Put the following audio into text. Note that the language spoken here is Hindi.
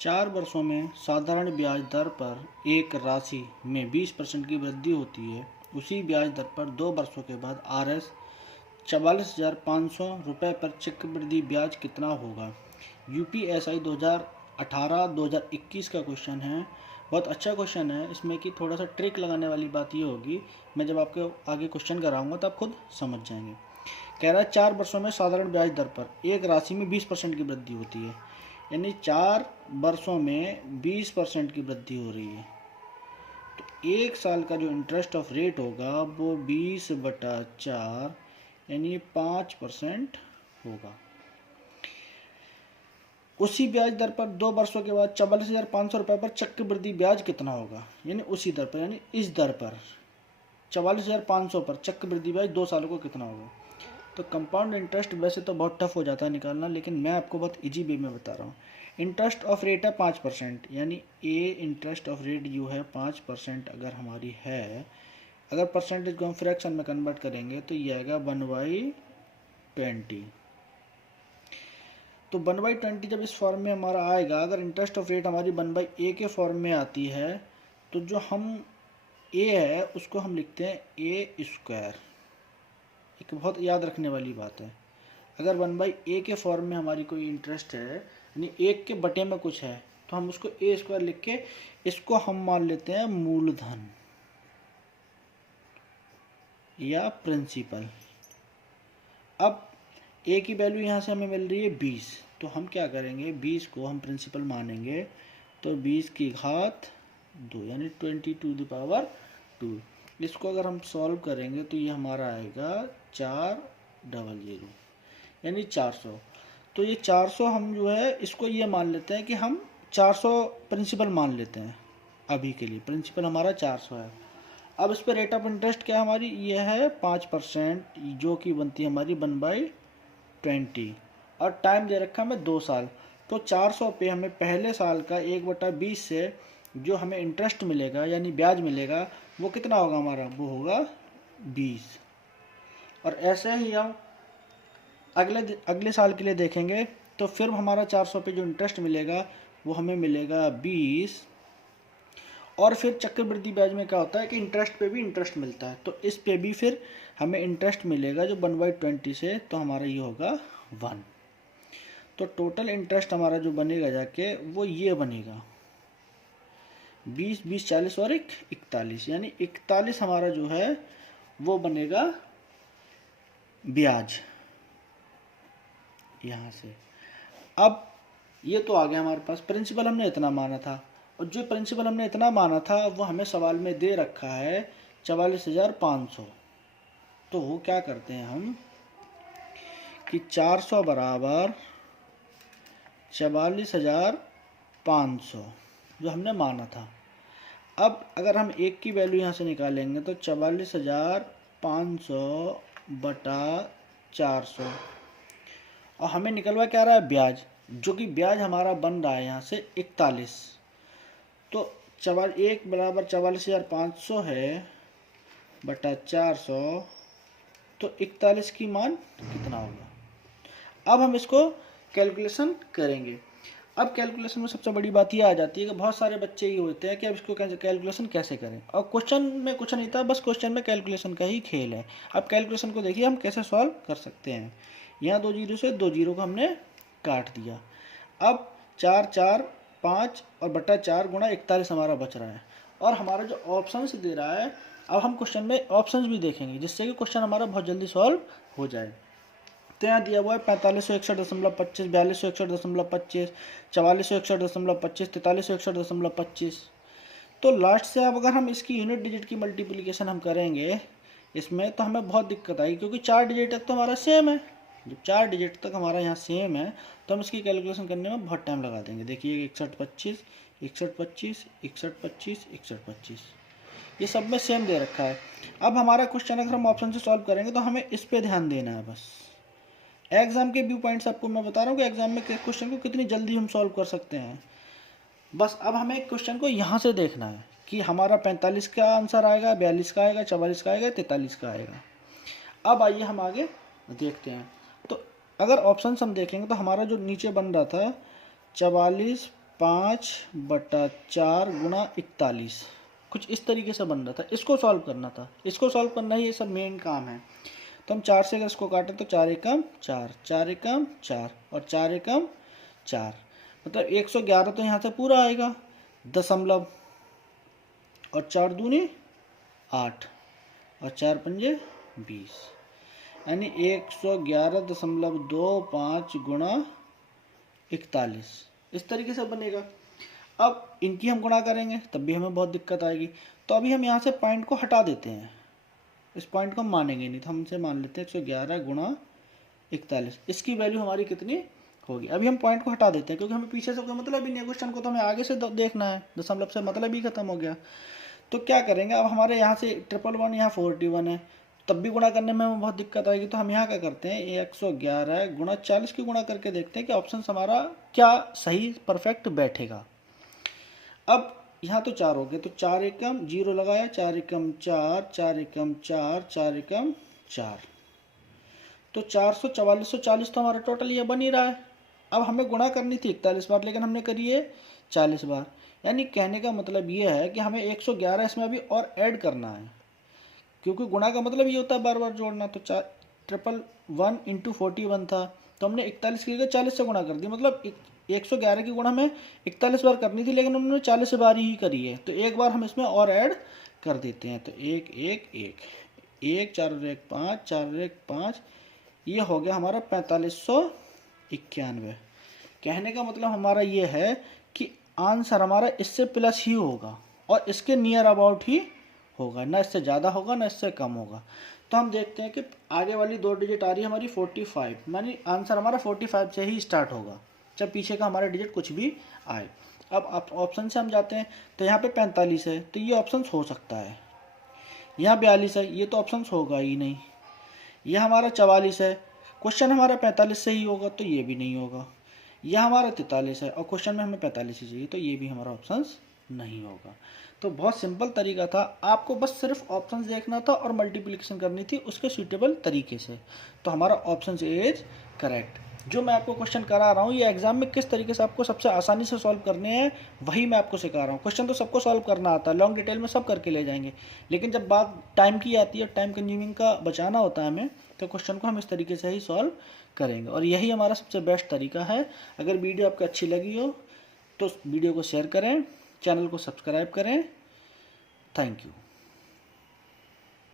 4 वर्षों में साधारण ब्याज दर पर एक राशि में 20% की वृद्धि होती है। उसी ब्याज दर पर 2 वर्षों के बाद RS 44,500 रुपये पर चक्रवृद्धि ब्याज कितना होगा। UPSI 2018-2021 का क्वेश्चन है। बहुत अच्छा क्वेश्चन है। इसमें कि थोड़ा सा ट्रिक लगाने वाली बात ये होगी, मैं जब आपके आगे क्वेश्चन कराऊंगा तो आप खुद समझ जाएंगे। कह रहा है 4 वर्षों में साधारण ब्याज दर पर एक राशि में 20% की वृद्धि होती है, यानी 4 वर्षों में 20% की वृद्धि हो रही है। तो एक साल का जो इंटरेस्ट ऑफ रेट होगा वो 20/4 यानी 5% होगा। उसी ब्याज दर पर 2 वर्षों के बाद 44,500 रुपये पर चक्रवृद्धि ब्याज कितना होगा, यानी उसी दर पर, यानी इस दर पर 44,500 पर चक्रवृद्धि ब्याज 2 सालों को कितना होगा। तो कंपाउंड इंटरेस्ट वैसे तो बहुत टफ हो जाता है निकालना, लेकिन मैं आपको बहुत इजी वे में बता रहा हूँ। इंटरेस्ट ऑफ रेट है 5%, यानी ए इंटरेस्ट ऑफ रेट जो है 5% अगर हमारी है, अगर परसेंटेज को हम फ्रैक्शन में कन्वर्ट करेंगे तो ये आएगा 1/20। तो 1/20 जब इस फॉर्म में हमारा आएगा, अगर इंटरेस्ट ऑफ रेट हमारी 1/a के फॉर्म में आती है तो जो हम a है उसको हम लिखते हैं a²। एक बहुत याद रखने वाली बात है, अगर 1/a के फॉर्म में हमारी कोई इंटरेस्ट है, यानी 1 के बटे में कुछ है, तो हम उसको a² लिख के इसको हम मान लेते हैं मूलधन या प्रिंसिपल। अब a की वैल्यू यहाँ से हमें मिल रही है 20, तो हम क्या करेंगे, 20 को हम प्रिंसिपल मानेंगे, तो 20 की घात 2 यानी 20⁻²। इसको अगर हम सॉल्व करेंगे तो ये हमारा आएगा 400 यानी 400। तो ये 400 हम जो है इसको ये मान लेते हैं कि हम 400 प्रिंसिपल मान लेते हैं, अभी के लिए प्रिंसिपल हमारा 400 है। अब इस पर रेट ऑफ इंटरेस्ट क्या हमारी, ये है 5%, जो कि बनती है हमारी 1/20, और टाइम दे रखा हमें 2 साल। तो 400 पे हमें पहले साल का 1/20 से जो हमें इंटरेस्ट मिलेगा यानी ब्याज मिलेगा वो कितना होगा हमारा, वो होगा 20। और ऐसे ही हम अगले साल के लिए देखेंगे तो फिर हमारा 400 पे जो इंटरेस्ट मिलेगा वो हमें मिलेगा 20। और फिर चक्रवृद्धि ब्याज में क्या होता है कि इंटरेस्ट पे भी इंटरेस्ट मिलता है, तो इस पे भी फिर हमें इंटरेस्ट मिलेगा जो 1/20 से, तो हमारा ये होगा 1। तो टोटल इंटरेस्ट हमारा जो बनेगा जाके वो ये बनेगा 20, 20, 40 और 41, यानी 41 हमारा जो है वो बनेगा ब्याज यहाँ से। अब ये तो आ गया हमारे पास, प्रिंसिपल हमने इतना माना था, और जो प्रिंसिपल हमने इतना माना था वो हमें सवाल में दे रखा है 44,500। तो वो क्या करते हैं हम कि 400 बराबर 44,500 जो हमने माना था। अब अगर हम एक की वैल्यू यहाँ से निकालेंगे तो 44,500 बटा 400, और हमें निकलवा क्या रहा है, ब्याज, जो कि ब्याज हमारा बन रहा है यहाँ से 41। तो 1 बराबर 44,500 है बटा 400, तो 41 की मान कितना होगा। अब हम इसको कैलकुलेशन करेंगे। अब कैलकुलेशन में सबसे बड़ी बात ये आ जाती है कि बहुत सारे बच्चे ये होते हैं कि अब इसको कैलकुलेशन कैसे करें, और क्वेश्चन में कुछ नहीं था, बस क्वेश्चन में कैलकुलेशन का ही खेल है। अब कैलकुलेशन को देखिए हम कैसे सॉल्व कर सकते हैं। यहाँ 2 जीरो से 2 जीरो को हमने काट दिया। अब 4, 4, 5 और बटा 4 गुणा 41 हमारा बच रहा है, और हमारा जो ऑप्शन दे रहा है, अब हम क्वेश्चन में ऑप्शन भी देखेंगे जिससे कि क्वेश्चन हमारा बहुत जल्दी सॉल्व हो जाए। तो यहाँ दिया हुआ है 4561.25, 4261.25, 4461.25, 4361.25। तो लास्ट से अब अगर हम इसकी यूनिट डिजिट की मल्टीप्लिकेशन हम करेंगे इसमें, तो हमें बहुत दिक्कत आएगी, क्योंकि 4 डिजिट तक तो हमारा सेम है। जब 4 डिजिट तक हमारा यहाँ सेम है तो हम इसकी कैलकुलेशन करने में बहुत टाइम लगा देंगे। देखिए 6125, 6125, 6125, 6125, ये सब में सेम दे रखा है। अब हमारा क्वेश्चन अगर हम ऑप्शन से सॉल्व करेंगे तो हमें इस पर ध्यान देना है बस। एग्जाम के व्यू पॉइंट्स आपको मैं बता रहा हूँ कि एग्जाम में क्वेश्चन को कितनी जल्दी हम सॉल्व कर सकते हैं। बस अब हमें क्वेश्चन को यहाँ से देखना है कि हमारा 45 का आंसर आएगा, 42 का आएगा, 44 का आएगा, 43 का आएगा। अब आइए हम आगे देखते हैं। तो अगर ऑप्शन हम देखेंगे तो हमारा जो नीचे बन रहा था 44, 5/4 गुणा 41, कुछ इस तरीके से बन रहा था। इसको सॉल्व करना था, इसको सॉल्व करना ही ये सब मेन काम है। तो हम 4 से अगर इसको काटें तो 4 एकम 4, 4 एकम 4 और 4 एकम 4, मतलब 111 तो यहाँ से पूरा आएगा दशमलव, और 4 दूनी 8 और 4 पंजे 20, यानी 111.25 गुणा 41 इस तरीके से बनेगा। अब इनकी हम गुणा करेंगे तब भी हमें बहुत दिक्कत आएगी, तो अभी हम यहाँ से पॉइंट को हटा देते हैं, इस पॉइंट को हम मानेंगे नहीं, तो हमसे मान लेते हैं 111 गुणा 41, इसकी वैल्यू हमारी कितनी होगी। अभी हम पॉइंट को हटा देते हैं क्योंकि हमें पीछे से कोई मतलब ही नहीं है, क्वेश्चन को तो हमें आगे से देखना है, दशमलव से मतलब ही खत्म हो गया। तो क्या करेंगे, अब हमारे यहाँ से 111 यहाँ 41 है, तब भी गुणा करने में हमें बहुत दिक्कत आएगी। तो हम यहाँ क्या करते हैं, 111 गुणा 40 की गुणा करके देखते हैं कि ऑप्शन हमारा क्या सही परफेक्ट बैठेगा। अब यहाँ तो 4 हो गए, तो 4 एकम 0 लगाया, 4 एकम 4, 4 एकम 4, 4 एकम 4, तो 444 तो हमारा टोटल ये बन ही रहा है। अब हमें गुणा करनी थी 41 बार, लेकिन हमने करी है 40 बार, यानी कहने का मतलब ये है कि हमें 111 इसमें अभी और ऐड करना है, क्योंकि गुणा का मतलब ये होता है बार बार जोड़ना। तो 111 इंटू 41 था, तो हमने 41 की जगह 40 से गुणा कर दिया, मतलब 111 की गुणा हमें 41 बार करनी थी, लेकिन हमने 40 बार ही करी है, तो एक बार हम इसमें और ऐड कर देते हैं। तो 1 1 1 1 4 और 1 5, 4 और 1 5, ये हो गया हमारा 4591। कहने का मतलब हमारा ये है कि आंसर हमारा इससे प्लस ही होगा और इसके नियर अबाउट ही होगा, ना इससे ज़्यादा होगा ना इससे कम होगा। तो हम देखते हैं कि आगे वाली 2 डिजिट आ रही है हमारी 45, मानी आंसर हमारा 45 से ही स्टार्ट होगा, जब पीछे का हमारा डिजिट कुछ भी आए। अब ऑप्शन से हम जाते हैं, तो यहाँ पे 45 है, तो ये ऑप्शन हो सकता है। यहाँ 42 है, ये तो ऑप्शन होगा ही नहीं। यह हमारा 44 है, क्वेश्चन हमारा 45 से ही होगा, तो ये भी नहीं होगा। यह हमारा 43 है और क्वेश्चन में हमें 45 ही चाहिए, तो ये भी हमारा ऑप्शंस नहीं होगा। तो बहुत सिंपल तरीका था, आपको बस सिर्फ ऑप्शंस देखना था और मल्टीप्लिकेशन करनी थी उसके सूटेबल तरीके से, तो हमारा ऑप्शन इज करेक्ट। जो मैं आपको क्वेश्चन करा रहा हूँ ये एग्जाम में किस तरीके से आपको सबसे आसानी से सॉल्व करने हैं वही मैं आपको सिखा रहा हूँ। क्वेश्चन तो सबको सॉल्व करना आता है, लॉन्ग डिटेल में सब करके ले जाएंगे, लेकिन जब बात टाइम की आती है, टाइम कंज्यूमिंग का बचाना होता है हमें, तो क्वेश्चन को हम इस तरीके से ही सॉल्व करेंगे, और यही हमारा सबसे बेस्ट तरीका है। अगर वीडियो आपको अच्छी लगी हो तो वीडियो को शेयर करें, चैनल को सब्सक्राइब करें। Thank you.